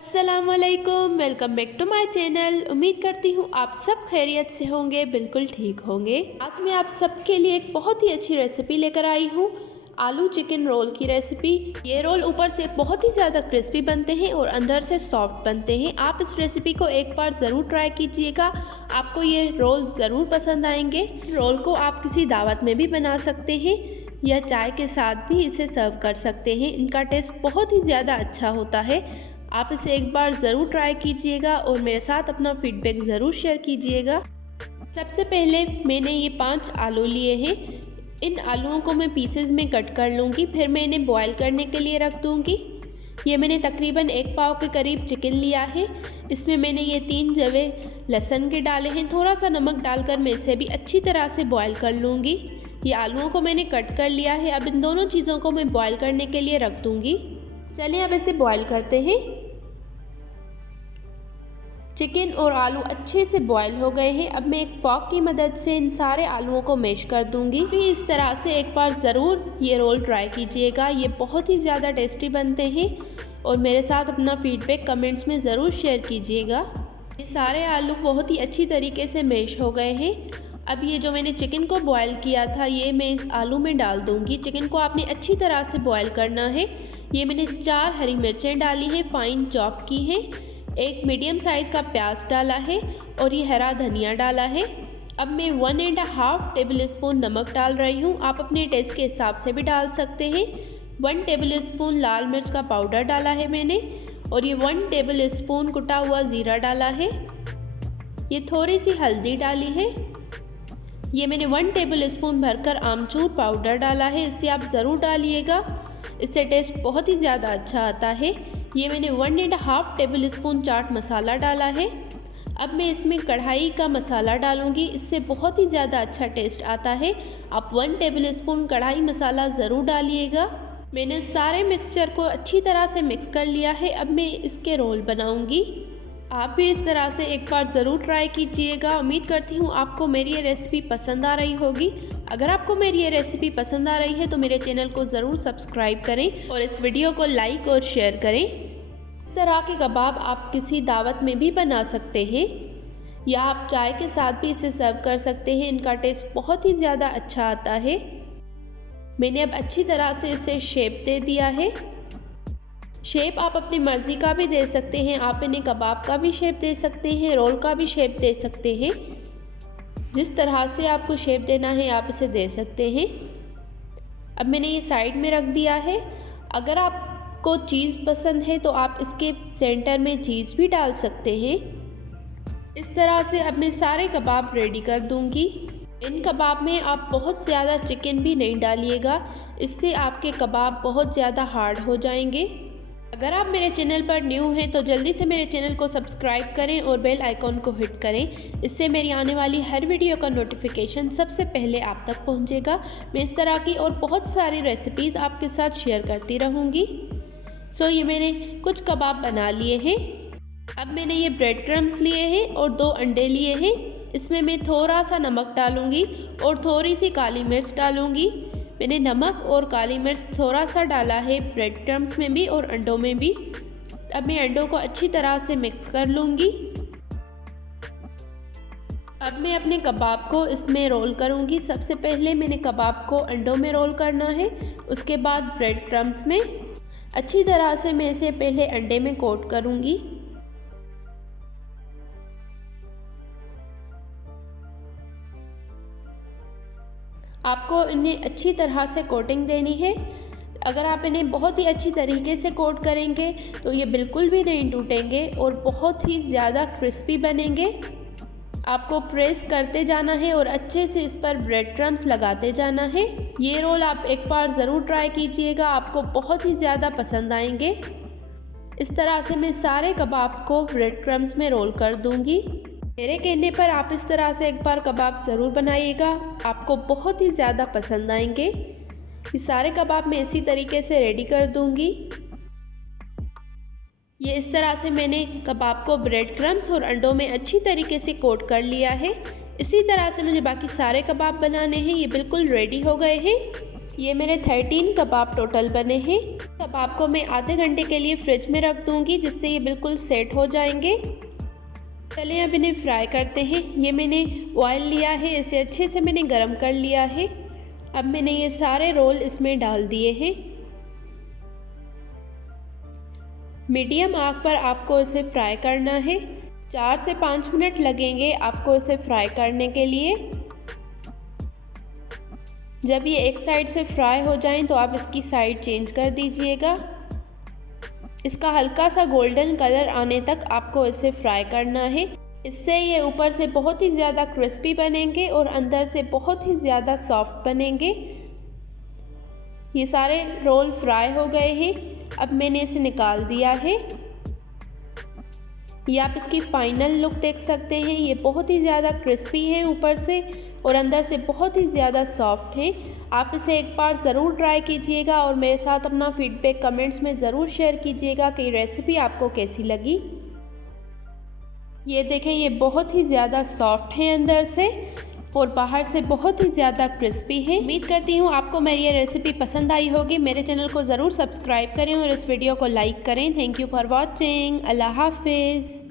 अस्सलामुअलैकुम, welcome back to my channel. उम्मीद करती हूँ आप सब खैरियत से होंगे, बिल्कुल ठीक होंगे। आज मैं आप सबके लिए एक बहुत ही अच्छी रेसिपी लेकर आई हूँ, आलू चिकन रोल की रेसिपी। ये रोल ऊपर से बहुत ही ज़्यादा क्रिस्पी बनते हैं और अंदर से सॉफ्ट बनते हैं। आप इस रेसिपी को एक बार ज़रूर ट्राई कीजिएगा, आपको ये रोल ज़रूर पसंद आएंगे। रोल को आप किसी दावत में भी बना सकते हैं या चाय के साथ भी इसे सर्व कर सकते हैं। इनका टेस्ट बहुत ही ज़्यादा अच्छा होता है। आप इसे एक बार ज़रूर ट्राई कीजिएगा और मेरे साथ अपना फीडबैक ज़रूर शेयर कीजिएगा। सबसे पहले मैंने ये 5 आलू लिए हैं। इन आलूओं को मैं पीसेस में कट कर लूँगी, फिर मैं इन्हें बॉयल करने के लिए रख दूँगी। ये मैंने तकरीबन 1 पाव के करीब चिकन लिया है। इसमें मैंने ये 3 जवे लहसुन के डाले हैं। थोड़ा सा नमक डालकर मैं इसे भी अच्छी तरह से बॉयल कर लूँगी। ये आलूओं को मैंने कट कर लिया है। अब इन दोनों चीज़ों को मैं बॉयल करने के लिए रख दूँगी। चलिए अब इसे बॉयल करते हैं। चिकन और आलू अच्छे से बॉयल हो गए हैं। अब मैं एक फॉक की मदद से इन सारे आलूओं को मैश कर दूंगी। भी इस तरह से एक बार ज़रूर ये रोल ट्राई कीजिएगा, ये बहुत ही ज़्यादा टेस्टी बनते हैं। और मेरे साथ अपना फीडबैक कमेंट्स में ज़रूर शेयर कीजिएगा। ये सारे आलू बहुत ही अच्छी तरीके से मैश हो गए हैं। अब ये जो मैंने चिकन को बॉयल किया था, ये मैं इस आलू में डाल दूँगी। चिकन को आपने अच्छी तरह से बॉयल करना है। ये मैंने 4 हरी मिर्चें डाली हैं, फाइन चॉप की हैं। एक मीडियम साइज़ का प्याज डाला है और ये हरा धनिया डाला है। अब मैं 1.5 टेबल स्पून नमक डाल रही हूँ। आप अपने टेस्ट के हिसाब से भी डाल सकते हैं। 1 टेबल स्पून लाल मिर्च का पाउडर डाला है मैंने और ये 1 टेबल स्पून कुटा हुआ ज़ीरा डाला है। ये थोड़ी सी हल्दी डाली है। ये मैंने 1 टेबल स्पून भरकर आमचूर पाउडर डाला है। इसे आप ज़रूर डालिएगा, इससे टेस्ट बहुत ही ज़्यादा अच्छा आता है। ये मैंने 1.5 टेबल स्पून चाट मसाला डाला है। अब मैं इसमें कढ़ाई का मसाला डालूंगी, इससे बहुत ही ज़्यादा अच्छा टेस्ट आता है। आप 1 टेबल स्पून कढ़ाई मसाला ज़रूर डालिएगा। मैंने सारे मिक्सचर को अच्छी तरह से मिक्स कर लिया है। अब मैं इसके रोल बनाऊंगी। आप भी इस तरह से एक बार ज़रूर ट्राई कीजिएगा। उम्मीद करती हूँ आपको मेरी ये रेसिपी पसंद आ रही होगी। अगर आपको मेरी ये रेसिपी पसंद आ रही है तो मेरे चैनल को ज़रूर सब्सक्राइब करें और इस वीडियो को लाइक और शेयर करें। इस तरह के कबाब आप किसी दावत में भी बना सकते हैं या आप चाय के साथ भी इसे सर्व कर सकते हैं। इनका टेस्ट बहुत ही ज़्यादा अच्छा आता है। मैंने अब अच्छी तरह से इसे शेप दे दिया है। शेप आप अपनी मर्ज़ी का भी दे सकते हैं। आप इन्हें कबाब का भी शेप दे सकते हैं, रोल का भी शेप दे सकते हैं। जिस तरह से आपको शेप देना है आप इसे दे सकते हैं। अब मैंने ये साइड में रख दिया है। अगर आपको चीज़ पसंद है तो आप इसके सेंटर में चीज़ भी डाल सकते हैं। इस तरह से अब मैं सारे कबाब रेडी कर दूंगी। इन कबाब में आप बहुत ज़्यादा चिकन भी नहीं डालिएगा, इससे आपके कबाब बहुत ज़्यादा हार्ड हो जाएंगे। अगर आप मेरे चैनल पर न्यू हैं तो जल्दी से मेरे चैनल को सब्सक्राइब करें और बेल आइकॉन को हिट करें। इससे मेरी आने वाली हर वीडियो का नोटिफिकेशन सबसे पहले आप तक पहुंचेगा। मैं इस तरह की और बहुत सारी रेसिपीज़ आपके साथ शेयर करती रहूंगी। ये मैंने कुछ कबाब बना लिए हैं। अब मैंने ये ब्रेड क्रम्स लिए हैं और 2 अंडे लिए हैं। इसमें मैं थोड़ा सा नमक डालूँगी और थोड़ी सी काली मिर्च डालूँगी। मैंने नमक और काली मिर्च थोड़ा सा डाला है ब्रेड क्रम्स में भी और अंडों में भी। अब मैं अंडों को अच्छी तरह से मिक्स कर लूँगी। अब मैं अपने कबाब को इसमें रोल करूँगी। सबसे पहले मैंने कबाब को अंडों में रोल करना है, उसके बाद ब्रेड क्रम्स में। अच्छी तरह से मैं इसे पहले अंडे में कोट करूँगी। आपको इन्हें अच्छी तरह से कोटिंग देनी है। अगर आप इन्हें बहुत ही अच्छी तरीके से कोट करेंगे तो ये बिल्कुल भी नहीं टूटेंगे और बहुत ही ज़्यादा क्रिस्पी बनेंगे। आपको प्रेस करते जाना है और अच्छे से इस पर ब्रेड क्रम्स लगाते जाना है। ये रोल आप एक बार ज़रूर ट्राई कीजिएगा, आपको बहुत ही ज़्यादा पसंद आएंगे। इस तरह से मैं सारे कबाब को ब्रेड क्रम्स में रोल कर दूँगी। मेरे कहने पर आप इस तरह से एक बार कबाब ज़रूर बनाइएगा, आपको बहुत ही ज़्यादा पसंद आएंगे। ये सारे कबाब मैं इसी तरीके से रेडी कर दूंगी। ये इस तरह से मैंने कबाब को ब्रेड क्रम्स और अंडों में अच्छी तरीके से कोट कर लिया है। इसी तरह से मुझे बाकी सारे कबाब बनाने हैं। ये बिल्कुल रेडी हो गए हैं। ये मेरे 13 कबाब टोटल बने हैं। कबाब को मैं आधे घंटे के लिए फ्रिज में रख दूंगी जिससे ये बिल्कुल सेट हो जाएंगे। चलिए अब इन्हें फ्राई करते हैं। ये मैंने ऑयल लिया है, इसे अच्छे से मैंने गरम कर लिया है। अब मैंने ये सारे रोल इसमें डाल दिए हैं। मीडियम आग पर आपको इसे फ्राई करना है। 4 से 5 मिनट लगेंगे आपको इसे फ्राई करने के लिए। जब ये एक साइड से फ्राई हो जाएं तो आप इसकी साइड चेंज कर दीजिएगा। इसका हल्का सा गोल्डन कलर आने तक आपको इसे फ्राई करना है। इससे ये ऊपर से बहुत ही ज़्यादा क्रिस्पी बनेंगे और अंदर से बहुत ही ज़्यादा सॉफ्ट बनेंगे। ये सारे रोल फ्राई हो गए हैं। अब मैंने इसे निकाल दिया है। ये आप इसकी फाइनल लुक देख सकते हैं। ये बहुत ही ज़्यादा क्रिस्पी है ऊपर से और अंदर से बहुत ही ज़्यादा सॉफ्ट है। आप इसे एक बार ज़रूर ट्राई कीजिएगा और मेरे साथ अपना फीडबैक कमेंट्स में ज़रूर शेयर कीजिएगा कि रेसिपी आपको कैसी लगी। ये देखें, ये बहुत ही ज़्यादा सॉफ्ट है अंदर से और बाहर से बहुत ही ज़्यादा क्रिस्पी है। उम्मीद करती हूँ आपको मेरी ये रेसिपी पसंद आई होगी। मेरे चैनल को ज़रूर सब्सक्राइब करें और इस वीडियो को लाइक करें। Thank you for watching. अल्लाह हाफिज़।